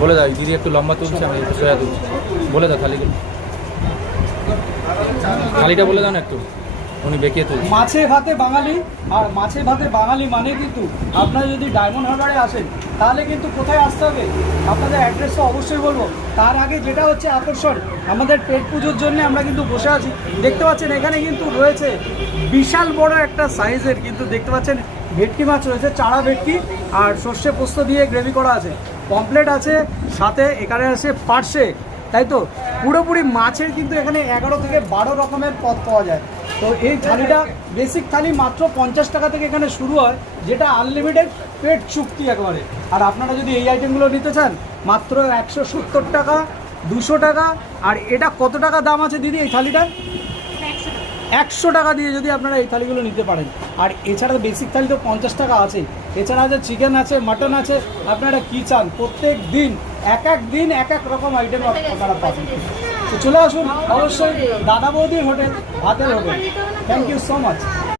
বলে দাও দিদি একটু লম্বা তুলছে, আমি একটু সোজা তুলছি। বলে দাও থালিগুলো, থালিটা বলে দাও না একটু, উনি বেঁকিয়ে তুলছে। মাছে ভাতে বাঙালি, আর মাছে ভাতে বাঙালি মানে কিন্তু আপনারা যদি ডায়মন্ড হারবারে আসেন তাহলে কিন্তু কোথায় আসতে হবে, আপনাদের অ্যাড্রেসটা অবশ্যই বলবো। তার আগে যেটা হচ্ছে আকর্ষণ, আমাদের পেট পুজোর জন্য আমরা কিন্তু বসে আছি। দেখতে পাচ্ছেন এখানে কিন্তু রয়েছে বিশাল বড় একটা সাইজের, কিন্তু দেখতে পাচ্ছেন ভেটকি মাছ রয়েছে, চারা ভেটকি আর সর্ষে পোস্ত দিয়ে গ্রেভি করা আছে, পমপ্লেট আছে, সাথে এখানে আছে পার্শে, তাই তো পুরোপুরি মাছের কিন্তু এখানে 11 থেকে 12 রকমের পদ পাওয়া যায়। তো এই থালিটা বেসিক থালি মাত্র 50 টাকা থেকে এখানে শুরু হয়, যেটা আনলিমিটেড পেট চুক্তি একেবারে। আর আপনারা যদি এই আইটেমগুলো নিতে চান মাত্র 170 টাকা, 200 টাকা। আর এটা কত টাকা দাম আছে দিদি এই থালিটার? 100 টাকা দিয়ে যদি আপনারা এই থালিগুলো নিতে পারেন। আর এছাড়া বেসিক থালি তো 50 টাকা আছে, এছাড়া আছে চিকেন আছে, মাটন আছে, আপনারা কী চান প্রত্যেক দিন এক এক রকম আইটেম আপনারা পাবেন। তো চলে আসুন অবশ্যই দাদা বৌদির হোটেল, ভাতের হোটেল। Thank you so much.